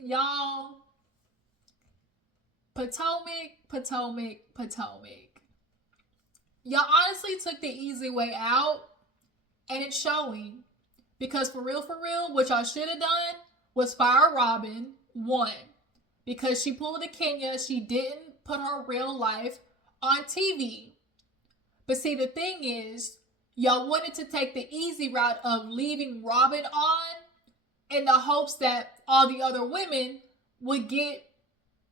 Y'all, Potomac. Y'all honestly took the easy way out, and it's showing. Because for real, what y'all should have done was fire Robyn, one, because she pulled a Kenya, she didn't put her real life on TV. But see, the thing is, y'all wanted to take the easy route of leaving Robyn on in the hopes that all the other women would get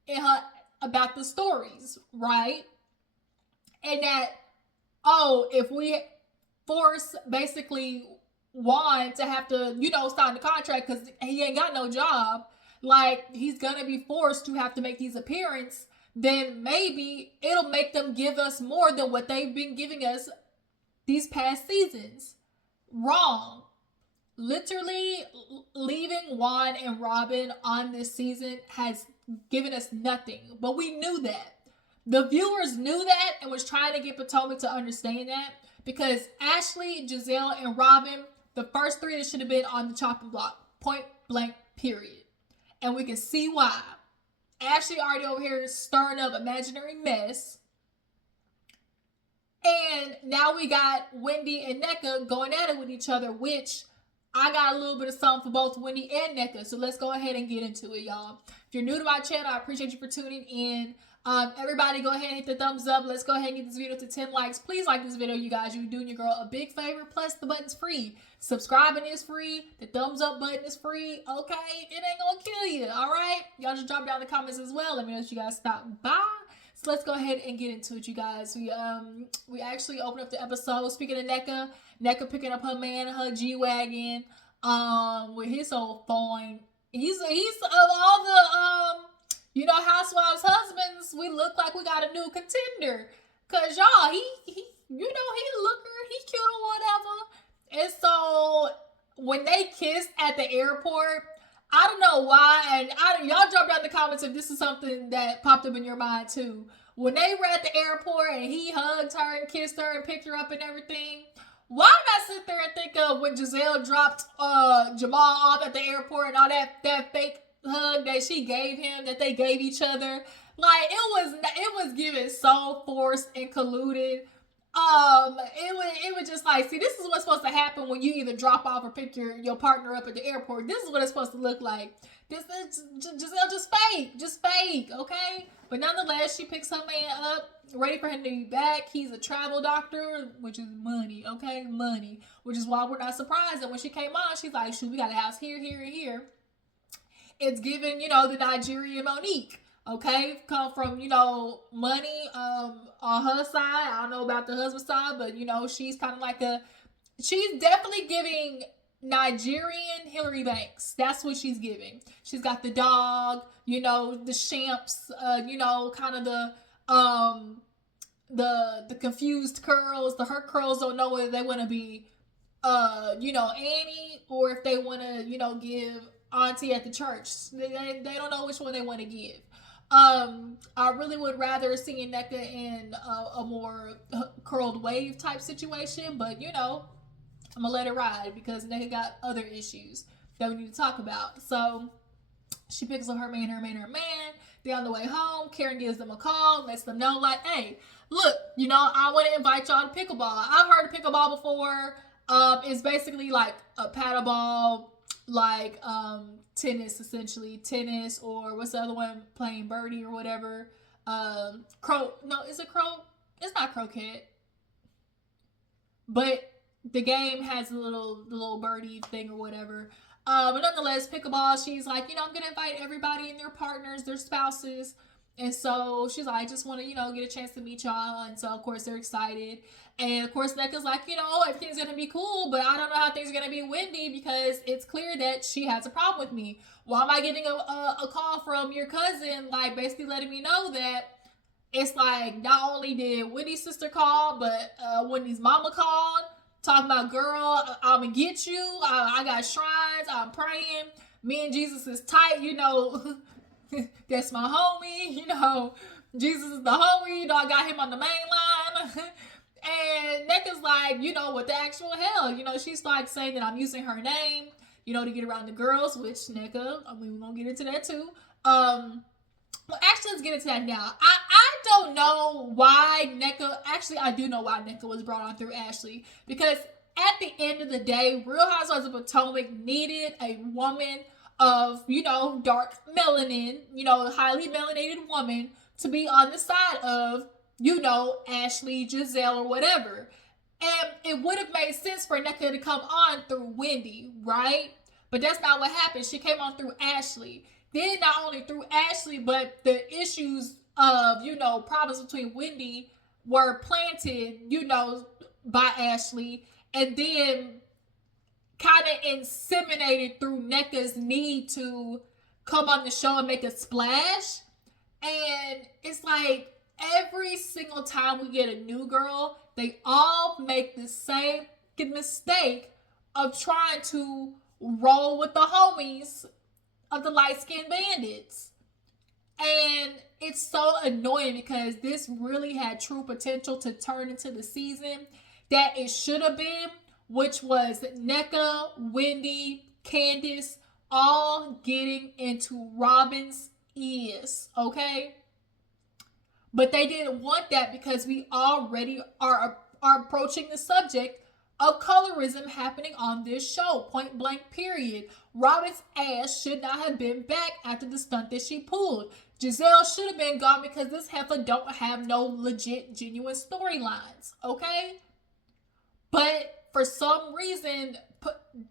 in her about the stories, right? And that, oh, if we force basically Juan to have to, sign the contract because he ain't got no job, like he's gonna be forced to have to make these appearances, then maybe it'll make them give us more than what they've been giving us these past seasons. Wrong. Literally leaving Juan and Robyn on this season has given us nothing. But we knew that. The viewers knew that and was trying to get Potomac to understand that because Ashley, Gizelle, and Robyn, the first three that should have been on the chopping block. Point blank, period. And we can see why. Ashley already over here stirring up imaginary mess. And now we got Wendy and Nneka going at it with each other, which I got a little bit of something for both Wendy and Nneka. So let's go ahead and get into it, y'all. If you're new to my channel, I appreciate you for tuning in. Everybody go ahead and hit the thumbs up. Let's go ahead and get this video to 10 likes. Please like this video, you guys. You're doing your girl a big favor. Plus, the button's free. Subscribing is free. The thumbs up button is free. Okay? It ain't gonna kill you, all right? Y'all just drop down in the comments as well. Let me know if you guys stop by. So let's go ahead and get into it, you guys. We actually opened up the episode. Speaking of Nneka picking up her man, her G-Wagon, with his old phone. He's of all the housewives husbands, we look like we got a new contender. Cause y'all, he he a looker, he cute or whatever. And so when they kissed at the airport, I don't know why, and y'all drop down in the comments if this is something that popped up in your mind too. When they were at the airport and he hugged her and kissed her and picked her up and everything, why did I sit there and think of when Gizelle dropped Jamal off at the airport and all that fake hug that she gave him, that they gave each other? Like it was given so forced and colluded. It was just like, see, this is what's supposed to happen when you either drop off or pick your partner up at the airport. This is what it's supposed to look like. This is Gizelle just fake, okay? But nonetheless, she picks her man up, ready for him to be back. He's a travel doctor, which is money, okay? Money. Which is why we're not surprised that when she came on, she's like, shoot, we got a house here, here, and here. It's given, the Nigerian Monique. Okay, come from, money on her side. I don't know about the husband side, but, she's kind of like she's definitely giving Nigerian Hillary Banks. That's what she's giving. She's got the dog, the champs, kind of the confused curls. Her curls don't know whether they want to be, Annie, or if they want to, give Auntie at the church. They don't know which one they want to give. I really would rather see Nneka in a more curled wave type situation, but I'm gonna let it ride because Nneka got other issues that we need to talk about. So she picks up her man. They're on the way home. Karen gives them a call, lets them know, like, hey, look, I want to invite y'all to pickleball. I've heard of pickleball before. It's basically like a paddleball, like tennis, essentially. Tennis, or what's the other one, playing birdie or whatever. Is it crow? It's not croquet. But the game has the little birdie thing or whatever. But nonetheless, pickleball, she's like, I'm going to invite everybody and their partners, their spouses. And so she's like, I just want to, get a chance to meet y'all. And so, of course, they're excited. And, of course, Nneka's like, everything's going to be cool, but I don't know how things are going to be with Wendy because it's clear that she has a problem with me. Why am I getting a call from your cousin, like, basically letting me know that it's like not only did Wendy's sister call, but Wendy's mama called, talking about, girl, I'm going to get you. I got shrines. I'm praying. Me and Jesus is tight, That's my homie, Jesus is the homie, I got him on the main line. And Nneka's like, what the actual hell? She's like saying that I'm using her name, to get around the girls, which Nneka, we're going to get into that too. Well, actually, let's get into that now. I don't know why Nneka, actually, I do know why Nneka was brought on through Ashley. Because at the end of the day, Real Housewives of Potomac needed a woman of, dark melanin, highly melanated woman to be on the side of, Ashley, Gizelle, or whatever. And it would have made sense for Nneka to come on through Wendy, right? But that's not what happened. She came on through Ashley. Then not only through Ashley, but the issues of, problems between Wendy were planted, by Ashley. And then kind of inseminated through Nneka's need to come on the show and make a splash. And it's like every single time we get a new girl, they all make the same mistake of trying to roll with the homies of the light-skinned bandits. And it's so annoying because this really had true potential to turn into the season that it should have been, which was Nneka, Wendy, Candiace, all getting into Robyn's ears, okay? But they didn't want that because we already are approaching the subject of colorism happening on this show, point blank period. Robyn's ass should not have been back after the stunt that she pulled. Gizelle should have been gone because this heifer don't have no legit, genuine storylines, okay? But for some reason,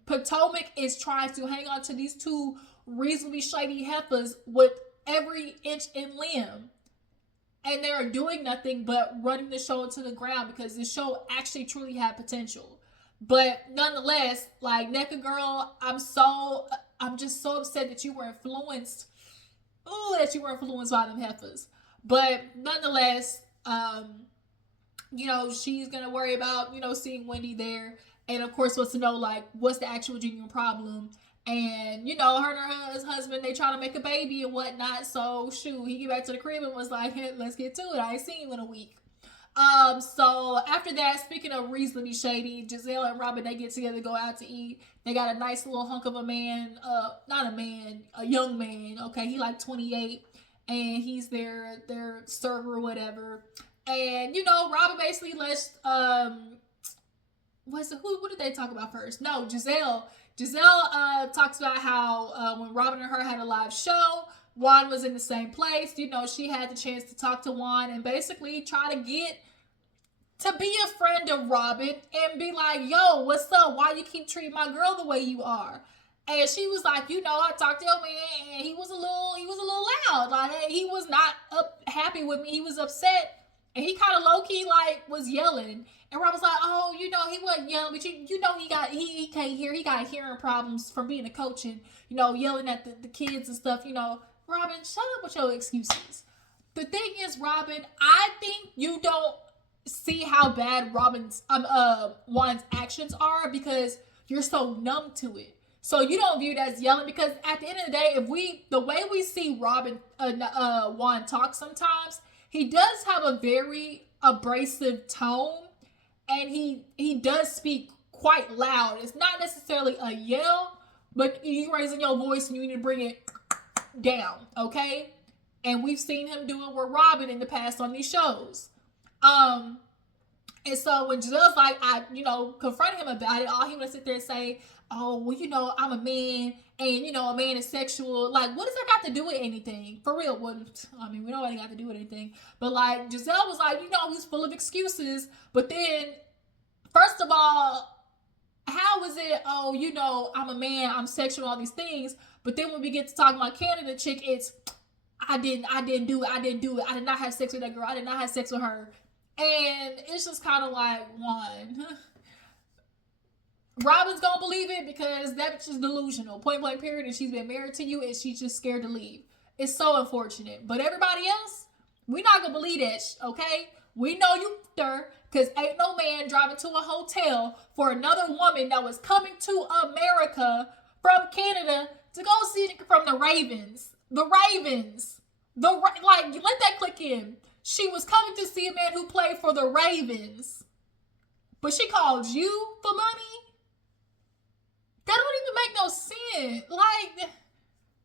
Potomac is trying to hang on to these two reasonably shady heifers with every inch and limb. And they're doing nothing but running the show into the ground because the show actually truly had potential. But nonetheless, like, Nneka girl, I'm just so upset that you were influenced. Oh, that you were influenced by them heifers. But nonetheless, she's going to worry about, seeing Wendy there. And of course, wants to know, like, what's the actual genuine problem. And, her and her husband, they try to make a baby and whatnot. So, shoot, he get back to the crib and was like, hey, let's get to it. I ain't seen you in a week. So, after that, speaking of reasonably shady, Gizelle and Robyn, they get together, go out to eat. They got a nice little hunk of a man. Not a man, a young man. Okay, he like 28. And he's their server or whatever. And, Robyn basically lets, what did they talk about first? No, Gizelle. Gizelle talks about how when Robyn and her had a live show, Juan was in the same place. She had the chance to talk to Juan and basically try to get to be a friend of Robyn and be like, yo, what's up? Why you keep treating my girl the way you are? And she was like, I talked to your man and he was a little loud. Like, he was not happy with me. He was upset. And he kind of low-key, was yelling. And Rob was like, oh, he wasn't yelling, but he can't hear. He got hearing problems from being a coach and, yelling at the kids and stuff. Robyn, shut up with your excuses. The thing is, Robyn, I think you don't see how bad Juan's actions are because you're so numb to it. So you don't view it as yelling because at the end of the day, the way we see Juan talk sometimes, he does have a very abrasive tone, and he does speak quite loud. It's not necessarily a yell, but you're raising your voice and you need to bring it down, okay? And we've seen him do it with Robyn in the past on these shows. And so when Giselle's like, I confronted him about it, all he would sit there and say, oh, well, I'm a man, and, a man is sexual. Like, what does that got to do with anything? For real, we know what it got to do with anything. But, like, Gizelle was like, he's full of excuses. But then, first of all, how is it, oh, I'm a man, I'm sexual, all these things. But then when we get to talking about Canada chick, it's, I didn't do it. I did not have sex with that girl. I did not have sex with her. And it's just kind of like, one, Robyn's gonna believe it because that bitch is delusional, point blank period, and she's been married to you and she's just scared to leave. It's so unfortunate. But everybody else, we not gonna believe that, okay? We know you there because ain't no man driving to a hotel for another woman that was coming to America from Canada to go see it from the Ravens. The Ravens. Let that click in. She was coming to see a man who played for the Ravens. But she called you for money? That don't even make no sense. Like,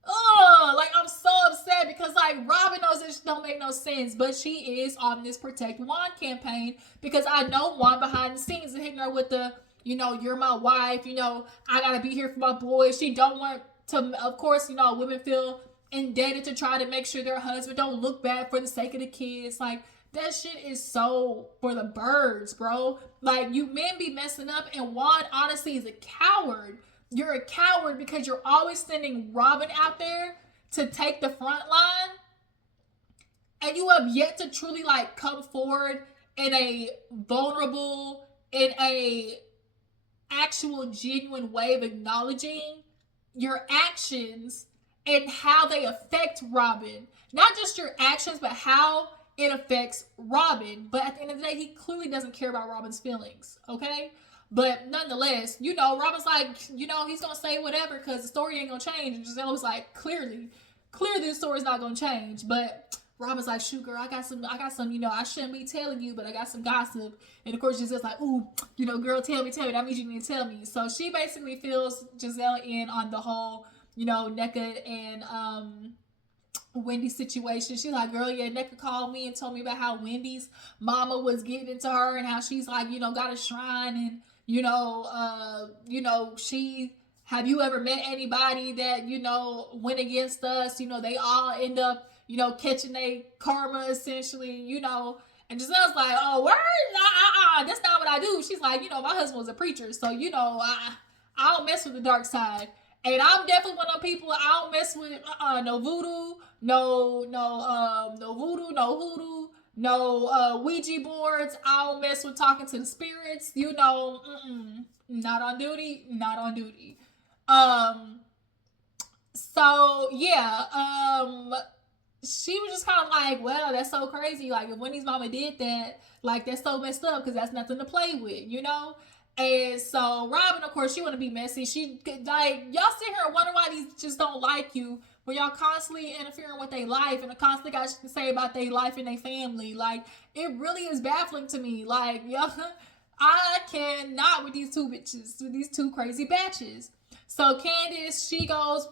oh, like I'm so upset because like Robyn knows this don't make no sense, but she is on this Protect Juan campaign because I know Juan behind the scenes and hitting her with the, you're my wife, I gotta be here for my boys. She don't want to, of course, women feel indebted to try to make sure their husband don't look bad for the sake of the kids. Like that shit is so for the birds, bro. Like you men be messing up, and Juan honestly is a coward. You're a coward because you're always sending Robyn out there to take the front line, and you have yet to truly like come forward in a vulnerable, in a actual genuine way of acknowledging your actions and how they affect Robyn. Not just your actions, but how it affects Robyn. But at the end of the day, he clearly doesn't care about Robyn's feelings, okay? But nonetheless, Robyn's like, he's gonna say whatever because the story ain't gonna change. And Gizelle was like, clearly the story's not gonna change. But Robyn's like, shoot, girl, I got some, I shouldn't be telling you, but I got some gossip. And of course, Gizelle's like, ooh, girl, tell me, that means you need to tell me. So she basically fills Gizelle in on the whole, Nneka and Wendy situation. She's like, girl, yeah, Nneka called me and told me about how Wendy's mama was getting into her and how she's like, got a shrine and, she, have you ever met anybody that, went against us? They all end up, catching their karma essentially, and Gizelle's like, oh, word? That's not what I do. She's like, my husband was a preacher, so, I don't mess with the dark side. And I'm definitely one of those people, I don't mess with no voodoo, no voodoo, no hoodoo, no Ouija boards. I don't mess with talking to the spirits, not on duty. So yeah, she was just kind of like, well, that's so crazy. Like if Wendy's mama did that, like that's so messed up because that's nothing to play with, And so Robyn, of course, she want to be messy. She like y'all sit here and wonder why these just don't like you when y'all constantly interfering with their life and constantly got shit to say about their life and their family. Like it really is baffling to me. Like y'all, I cannot with these two bitches, with these two crazy batches. So Candiace, she goes,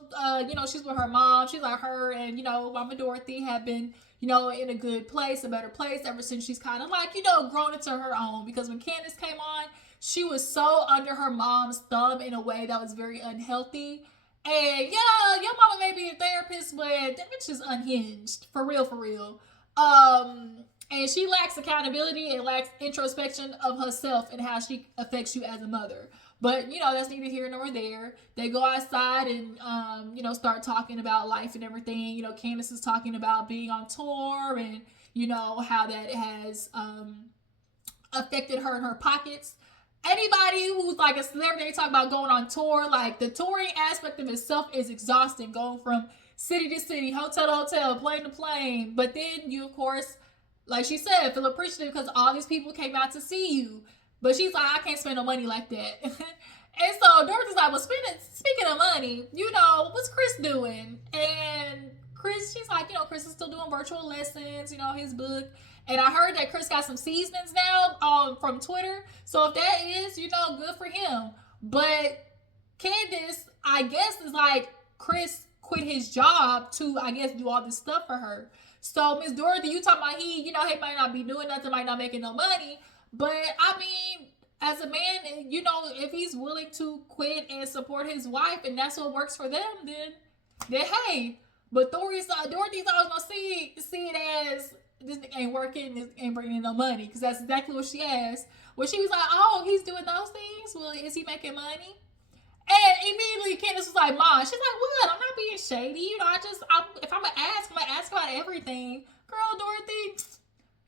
she's with her mom. She's like her and Mama Dorothy have been, in a good place, a better place ever since she's kind of like, grown into her own. Because when Candiace came on, she was so under her mom's thumb in a way that was very unhealthy. And yeah, your mama may be a therapist, but that bitch is unhinged. For real. And she lacks accountability and lacks introspection of herself and how she affects you as a mother. But, that's neither here nor there. They go outside and, start talking about life and everything. Candiace is talking about being on tour and, how that has affected her in her pockets. Anybody who's like a celebrity, they talk about going on tour. Like the touring aspect of itself is exhausting, going from city to city, hotel to hotel, plane to plane. But then you, of course, like she said, feel appreciative because all these people came out to see you. But she's like, I can't spend no money like that. And so Dorothy's like, well, speaking of money, what's Chris doing? And Chris, she's like, Chris is still doing virtual lessons, his book. And I heard that Chris got some seasonings now from Twitter. So if that is, good for him. But Candiace, I guess, is like, Chris quit his job to, I guess, do all this stuff for her. So Miss Dorothy, you talking about he might not be doing nothing, might not making no money. But I mean, as a man, if he's willing to quit and support his wife and that's what works for them, then hey. But Dorothy's always gonna see it as this ain't working, this ain't bringing in no money, because that's exactly what she asked. When she was like, oh, he's doing those things? Well, is he making money? And immediately Candiace was like, Mom, she's like, what? I'm not being shady. If I'm gonna ask about everything. Girl, Dorothy,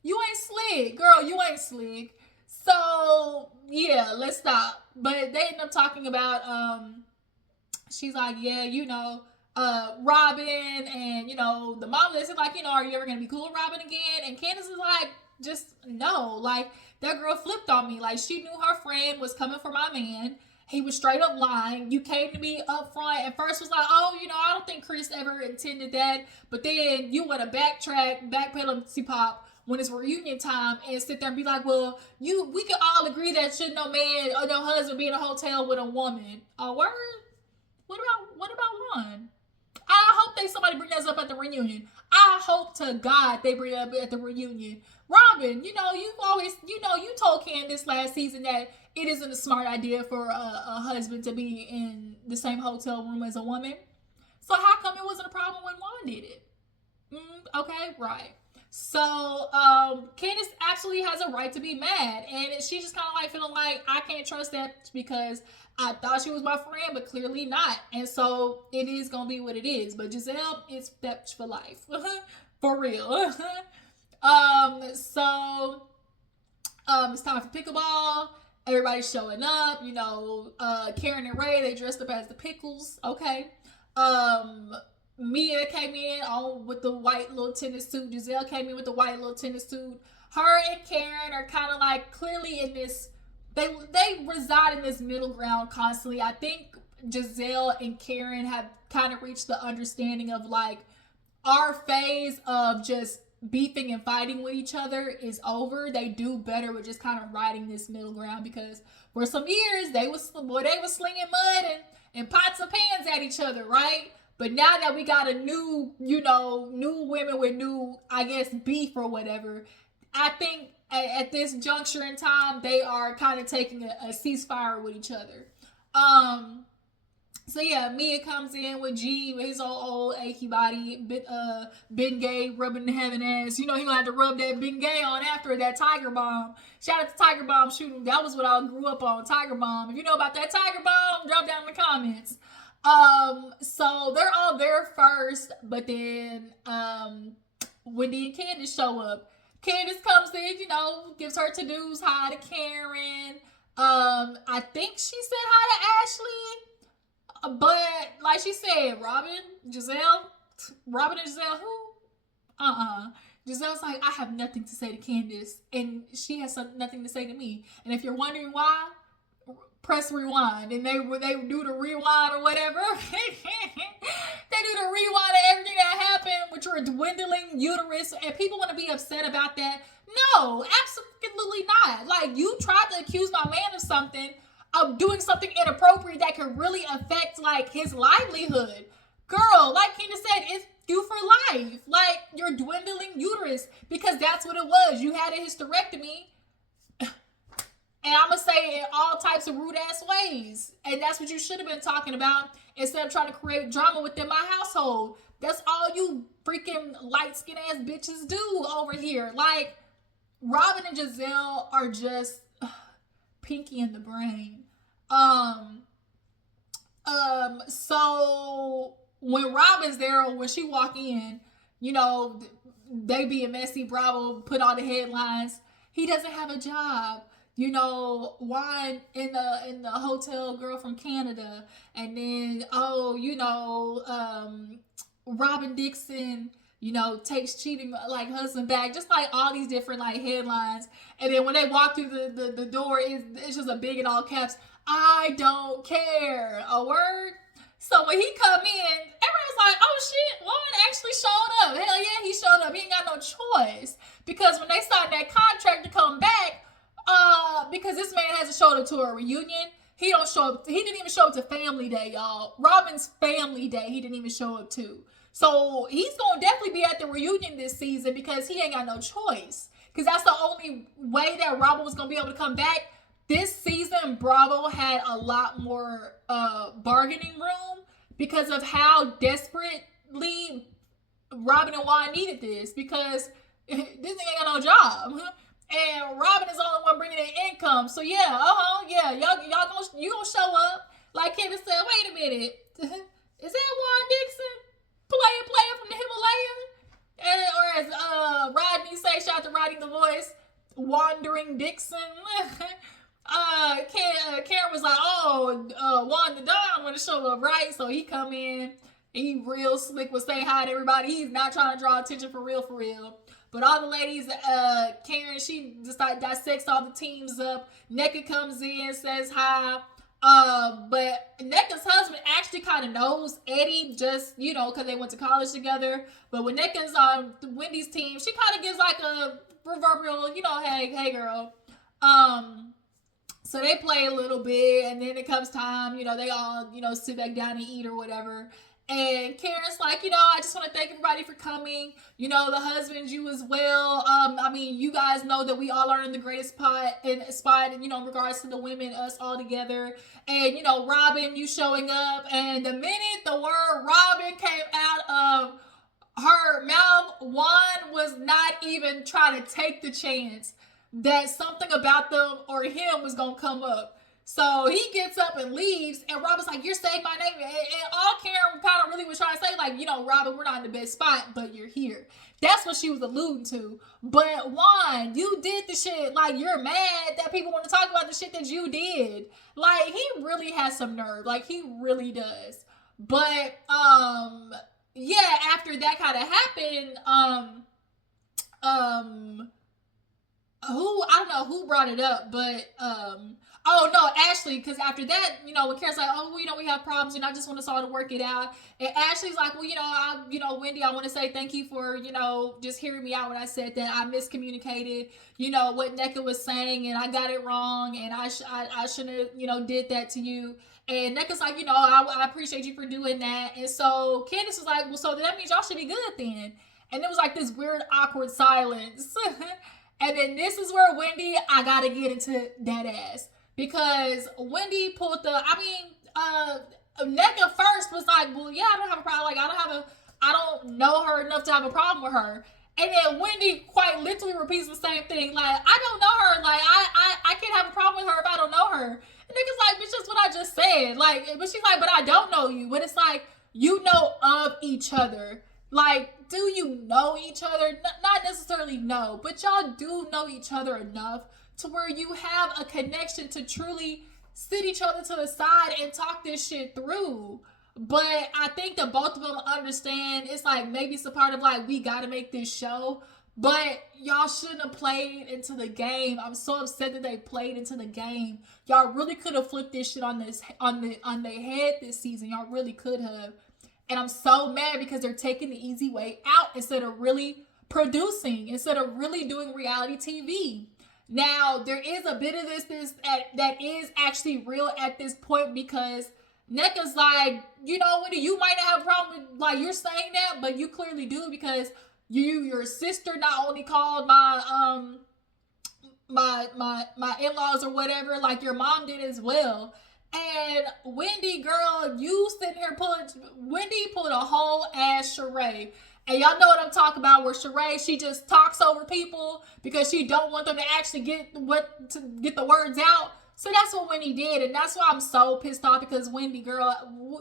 you ain't slick. Girl, you ain't slick. So, yeah, let's stop. But they end up talking about, she's like, yeah, Robyn and, the mom is like, are you ever going to be cool with Robyn again? And Candiace is like, just no. Like, that girl flipped on me. Like, she knew her friend was coming for my man. He was straight up lying. You came to me up front and first was like, oh, I don't think Chris ever intended that. But then you want to backtrack, backpedal, pop when it's reunion time and sit there and be like, well, we can all agree that should no man or no husband be in a hotel with a woman. Oh, word? What about one? I hope somebody bring that up at the reunion. I hope to God they bring it up at the reunion. Robyn, you told Candiace last season that it isn't a smart idea for a husband to be in the same hotel room as a woman. So how come it wasn't a problem when Juan did it? Okay, right. So Candiace absolutely has a right to be mad, and she's just kind of like feeling like I can't trust that because I thought she was my friend, but clearly not. And so it is gonna be what it is. But Gizelle is that for life, for real. So it's time for pickleball. Everybody's showing up. Karen and Ray, they dressed up as the pickles. Okay. Mia came in with the white little tennis suit. Gizelle came in with the white little tennis suit. Her and Karen are kind of like clearly in this. They reside in this middle ground constantly. I think Gizelle and Karen have kind of reached the understanding of like our phase of just beefing and fighting with each other is over. They do better with just kind of riding this middle ground because for some years they was slinging mud and pots and pans at each other, right? But now that we got a new women with new, I guess, beef or whatever, I think at this juncture in time, they are kind of taking a ceasefire with each other. So yeah, Mia comes in with G with his old achy body, Bengay rubbing the heaven ass. He gonna have to rub that Bengay on after that Tiger Bomb. Shout out to Tiger Bomb shooting. That was what I grew up on, Tiger Bomb. If you know about that Tiger Bomb, drop down in the comments. So they're all there first, but then Wendy and Candiace show up. Candiace comes in, gives her to-dos, hi to Karen. I think she said hi to Ashley, but like she said, Robyn and Gizelle, who? Giselle's like, I have nothing to say to Candiace, and she has nothing to say to me. And if you're wondering why, press rewind, and they do the rewind or whatever. They do the rewind of everything that happened with your dwindling uterus, and people want to be upset about that. No, absolutely not. Like, you tried to accuse my man of something, of doing something inappropriate that could really affect like his livelihood. Girl, like Candiace said, it's you for life. Like, your dwindling uterus, because that's what it was. You had a hysterectomy. And I'm going to say in all types of rude ass ways. And that's what you should have been talking about instead of trying to create drama within my household. That's all you freaking light skin ass bitches do over here. Like, Robyn and Gizelle are just pinky in the brain. So when Robyn's there, or when she walk in, they being messy, Bravo put on the headlines. He doesn't have a job. Juan in the hotel girl from Canada, and then Robyn Dixon, takes cheating like husband back, just like all these different like headlines. And then when they walk through the door, it's just a big in all caps, I don't care, a word. So when he come in, everyone's like, oh shit, Juan actually showed up. Hell yeah, he showed up. He ain't got no choice, because when they signed that contract to come back, because this man hasn't showed up to a reunion. He don't show up. He didn't even show up to family day, y'all. Robyn's family day, he didn't even show up to. So he's gonna definitely be at the reunion this season because he ain't got no choice. Because that's the only way that Robyn was gonna be able to come back. This season, Bravo had a lot more bargaining room because of how desperately Robyn and Juan needed this, because this nigga ain't got no job. And Robyn is the only one bringing in income. So yeah, you gonna show up. Like Candiace said, wait a minute. Is that Juan Dixon? Player from the Himalaya? Or as Rodney say, shout out to Rodney the Voice, Wandering Dixon. Karen was like, Juan the Don want to show up, right? So he come in, he real slick with saying hi to everybody. He's not trying to draw attention for real. But all the ladies, Karen, she just like dissects all the teams up. Nneka comes in, says hi. But Nneka's husband actually kind of knows Eddie, just, because they went to college together. But when Nneka's on Wendy's team, she kind of gives like a proverbial, hey girl. So they play a little bit, and then it comes time, they all, sit back down and eat or whatever. And Karen's like, I just want to thank everybody for coming. The husbands, you as well. You guys know that we all are in the greatest spot, in regards to the women, us all together. And, Robyn, you showing up. And the minute the word Robyn came out of her mouth, Juan was not even trying to take the chance that something about them or him was going to come up. So he gets up and leaves, and Robyn's like, you're saying my name. And all Karen kind of really was trying to say, like, Robyn, we're not in the best spot, but you're here. That's what she was alluding to. But Juan, you did the shit. Like, you're mad that people want to talk about the shit that you did. Like, he really has some nerve. Like, he really does. But, yeah, after that kind of happened, I don't know who brought it up, but, oh no, Ashley, because after that, when Karen's like, oh, we have problems, and I just want us all to work it out. And Ashley's like, well, Wendy, I want to say thank you for, just hearing me out when I said that I miscommunicated, what Nneka was saying, and I got it wrong, and I shouldn't have, did that to you. And Nneka's like, I appreciate you for doing that. And so Candiace was like, well, so that means y'all should be good then. And it was like this weird, awkward silence. And then this is where Wendy, I gotta get into that ass. Because Wendy pulled Nneka first was like, well, yeah, I don't have a problem. Like, I don't know her enough to have a problem with her. And then Wendy quite literally repeats the same thing. Like, I don't know her. Like, I can't have a problem with her if I don't know her. And Nneka's like, bitch, that's what I just said. Like, but she's like, but I don't know you. But it's like, you know of each other. Like, do you know each other? Not necessarily know, but y'all do know each other enough to where you have a connection to truly sit each other to the side and talk this shit through. But I think that both of them understand it's like, maybe it's a part of like, we gotta make this show, but y'all shouldn't have played into the game. I'm so upset that they played into the game. Y'all really could have flipped this shit on their head this season. Y'all really could have. And I'm so mad because they're taking the easy way out instead of really producing, instead of really doing reality TV. Now, there is a bit of this that is actually real at this point, because Nneka's like, Wendy, you might not have a problem with, like, you're saying that, but you clearly do, because your sister not only called my in-laws or whatever, like your mom did as well. And Wendy, girl, you sitting here Wendy pulled a whole ass charade. And y'all know what I'm talking about, where Sheree, she just talks over people because she don't want them to actually get the words out. So that's what Wendy did, and that's why I'm so pissed off, because Wendy, girl,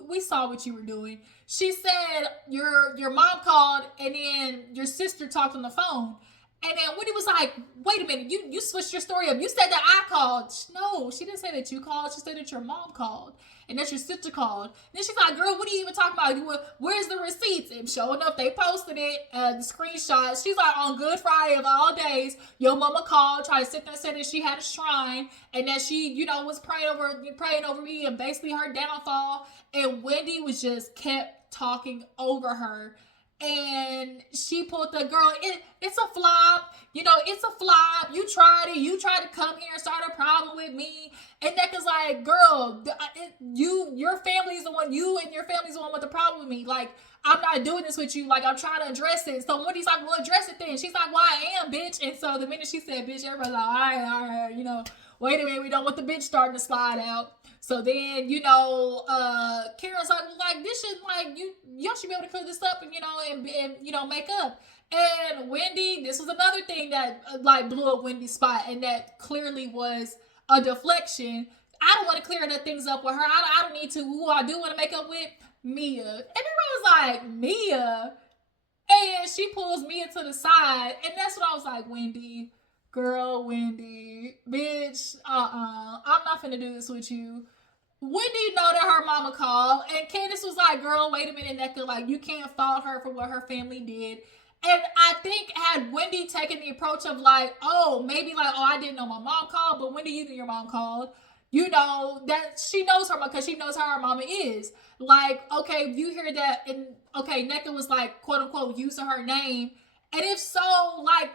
we saw what you were doing. She said your mom called, and then your sister talked on the phone. And then Wendy was like, wait a minute, you switched your story up. You said that I called. No, she didn't say that you called. She said that your mom called and that your sister called. And then she's like, girl, what are you even talking about? Where's the receipts? And sure enough, they posted it, the screenshots. She's like, on Good Friday of all days, your mama called, tried to sit there and say that she had a shrine and that she, was praying over me and basically her downfall. And Wendy was just kept talking over her. And she pulled the girl, it's a flop, it's a flop. You tried it. You tried to come here and start a problem with me. And Nneka's like, girl, your family's the one, you and your family's the one with the problem with me. Like, I'm not doing this with you. Like, I'm trying to address it. So Wendy's like, well, address it then. She's like, well, I am, bitch. And so the minute she said, bitch, everybody's like, all right, wait a minute, we don't want the bitch starting to slide out. So then, Karen's like, this should, like, y'all should be able to clear this up and make up. And Wendy, this was another thing that, blew up Wendy's spot, and that clearly was a deflection. I don't want to clear the things up with her. I don't need to. Who I do want to make up with? Mia. And everybody was like, Mia? And she pulls Mia to the side, and that's when I was like, Wendy, girl, Wendy, bitch, I'm not finna do this with you. Wendy know that her mama called, and Candiace was like, girl, wait a minute, Nneka, like, you can't fault her for what her family did. And I think had Wendy taken the approach of like, I didn't know my mom called, but Wendy, you knew your mom called. That she knows her mom because she knows how her mama is. Like, okay, you hear that, and okay, Nneka was like, quote unquote, using her name. And if so, like,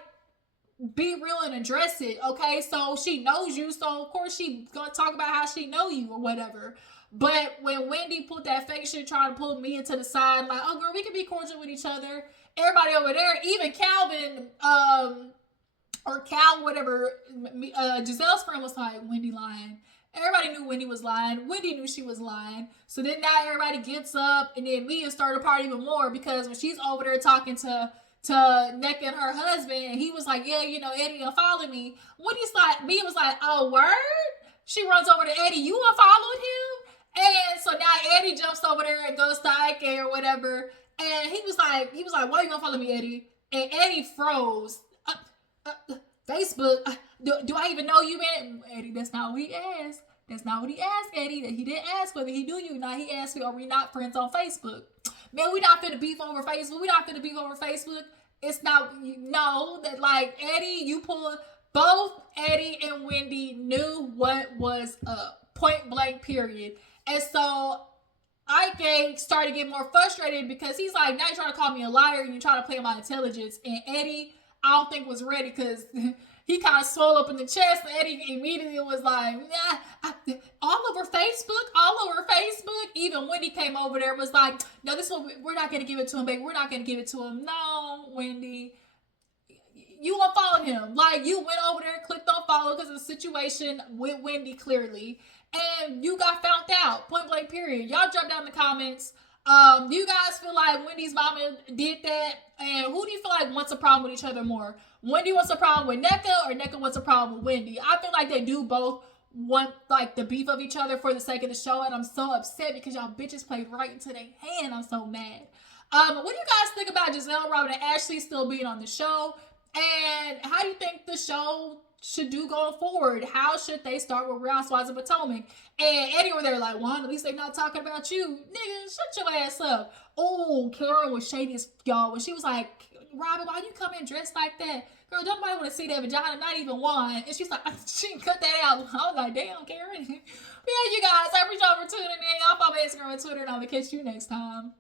be real and address it, okay? So she knows you, so of course she gonna talk about how she know you or whatever. But when Wendy put that fake shit trying to pull me into the side, like, oh girl, we can be cordial with each other. Everybody over there, even Calvin, or Cal, whatever, Giselle's friend was like, Wendy lying. Everybody knew Wendy was lying. Wendy knew she was lying. So then now everybody gets up, and then Mia started the party even more because when she's over there talking to Nneka and her husband, and he was like, yeah, you know, Eddie don't follow me. Wendy's like, Mia was like, oh, word? She runs over to Eddie, you unfollowed him? And so now Eddie jumps over there and goes to Ike or whatever. And he was like, why you gonna follow me, Eddie? And Eddie froze. Facebook, do I even know you, man? Eddie, that's not what he asked. That's not what he asked, Eddie. That he didn't ask whether he knew you or not. He asked me, are we not friends on Facebook? Man, we not finna beef over Facebook. We not finna beef over Facebook. It's not, no, that like, Eddie, you pull, both Eddie and Wendy knew what was up. Point blank, period. And so Ike started getting more frustrated because he's like, now you're trying to call me a liar and you're trying to play my intelligence. And Eddie, I don't think was ready because he kind of swelled up in the chest. And Eddie immediately was like, nah, all over Facebook. Even Wendy came over there and was like, no, this one, we're not going to give it to him, baby. We're not going to give it to him. No, Wendy, you unfollowed him. Like, you went over there, clicked on follow because of the situation with Wendy clearly. And you got found out. Point blank, period. Y'all drop down in the comments. Do you guys feel like Wendy's mama did that? And who do you feel like wants a problem with each other more? Wendy wants a problem with Nneka, or Nneka wants a problem with Wendy? I feel like they do both want like the beef of each other for the sake of the show, and I'm so upset because y'all bitches played right into their hand. I'm so mad. What do you guys think about Gizelle, Robyn, and Ashley still being on the show? And how do you think the show should do going forward? How should they start with Housewives of Potomac? And Eddie were there like, well, at least they not talking about you. Nigga, shut your ass up. Oh, Karen was shady as y'all when she was like, Robyn, why you come in dressed like that? Girl, nobody want to see that vagina, not even one. And she's like, she can cut that out. I was like, damn, Karen. But yeah, you guys, I appreciate y'all for tuning in. Y'all follow me on Instagram and Twitter, and I'm going to catch you next time.